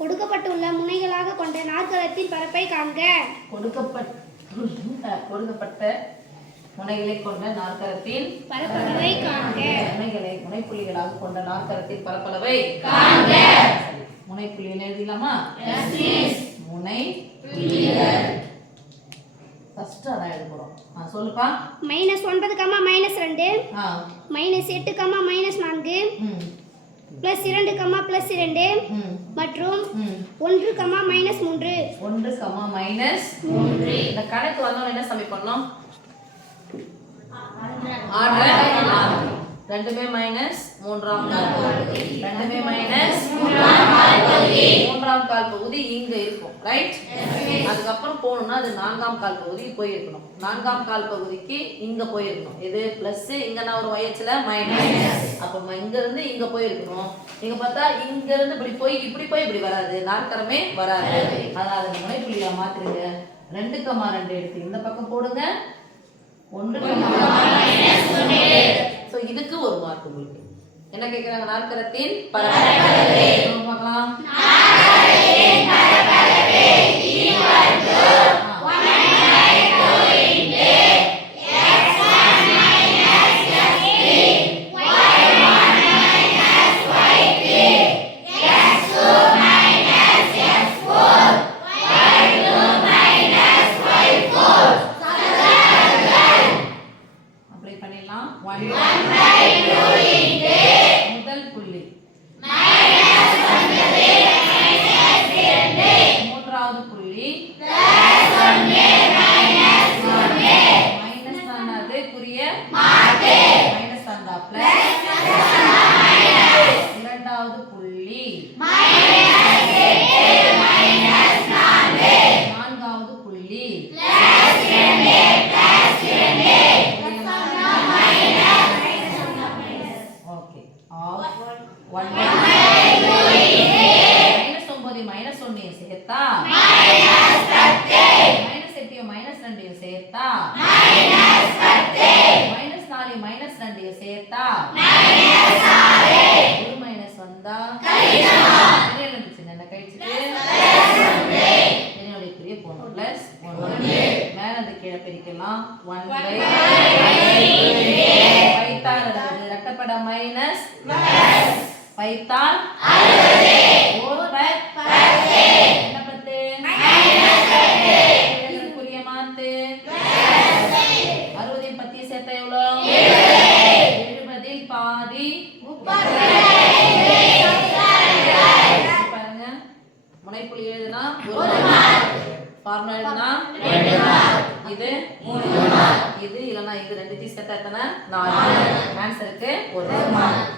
கொடுக்கப்பட்டுள்ள முனைகளாக கொண்ட நாற்கரத்தின் பரப்பை காண்க. கொடுக்கப்பட்ட முனைகளை கொண்ட நாற்கரத்தின் பரப்பளவை காண்க. முனைப்புள்ளிகளாக கொண்ட நாற்கரத்தின் பரப்பளவை காண்க. முனைப்புள்ளிகள் எழுதிடலாமா? முனை ஃபர்ஸ்ட் அதான் எழுத போறோம். சொல்லுப்பா. -9, -2, -8, -4, +2, +2 மற்றும் 1, -3. 1, -3. இந்த கணக்கு வந்தோம் என்ன சமி பண்ணோம்? ஆர்டர் ரெண்டுமே மைனஸ் மூன்றாம் கால் பகுதி, ரெண்டுமே மைனஸ் மூன்றாம் கால் பகுதி இங்க இருக்கும், ரைட்? அதுக்கப்புறம் போகணும்னா அது நான்காம் கால் பகுதிக்கு போயிருக்கணும். நான்காம் கால் பகுதிக்கு இங்க போயிருக்கணும். இது பிளஸ், இங்க நான் ஒரு வயசுல மைனஸ். அப்ப இங்க இருந்து இங்க போயிருக்கணும். இங்க பார்த்தா இங்க இருந்து இப்படி போய் இப்படி வராது, நாற்கரமே வராது. அதனால அந்த முனைப்புள்ளியா மாத்திருங்க. 2, 2 எடுத்து இந்த பக்கம் போடுங்க. 1, சோ இதுக்கு ஒரு மார்க் உங்களுக்கு. என்ன கேக்குறாங்க? நாற்கரத்தின் பரப்பளவு பார்க்கலாம். நாற்கரத்தின் பரப்பளவு equal to 1/2 into x1 minus x3 y1 minus y3 x2 minus x4 y2 minus y4. Apply பண்ணிடலாம். 1/2 இன்டு முதல் புள்ளி -1 மூன்றாவது புள்ளி +1 மைனஸ் ஆனது குறிய மாற்று, மைனஸ் ஆனதா பிளஸ் இரண்டாவது புள்ளி நான்காவது புள்ளி ஓகே. ஆஃப் 1/2 -9 சேர்த்தா -10 -8 சேர்த்தா -10 -4 -2 சேர்த்தா -6 ஒரு மைனஸ் வந்தா என்ன கழிச்சுட்டு என்னுடைய குறிய போகணும். +1 மேல அந்த கீழே பிரிக்கலாம். 1/5 பைத்தான் நடக்குது. ரெட்டப்பட மைனஸ் பைத்தான் 60 என்ன 10 குறிய மாத்து. 60 10 சேர்த்தா எவ்வளோ? 70 பாதி 30. பாருங்க, முனைப்புள்ளி எழுதுனா ஒரு மார்க், ஃபார்முலா எழுதுனா 2 மார்க், இது 3 மார்க், இது இல்லனா இது ரெண்டுத்தையும் சேர்த்தா எத்தனை? 4. ஆன்சருக்கு 1 மார்க்.